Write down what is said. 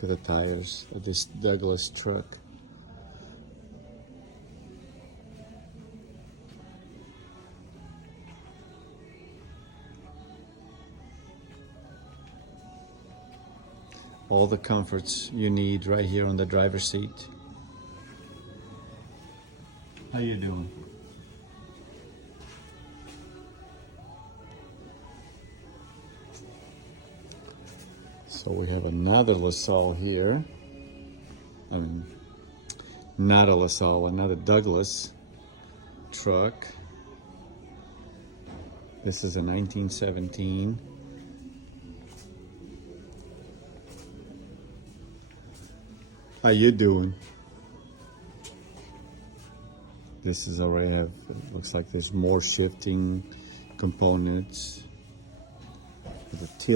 Look at the tires of this Douglas truck. All the comforts you need right here on the driver's seat. How you doing? So we have another LaSalle here. I mean, not a LaSalle, another Douglas truck. This is a 1917. How you doing? This is already have, it looks like there's more shifting components. The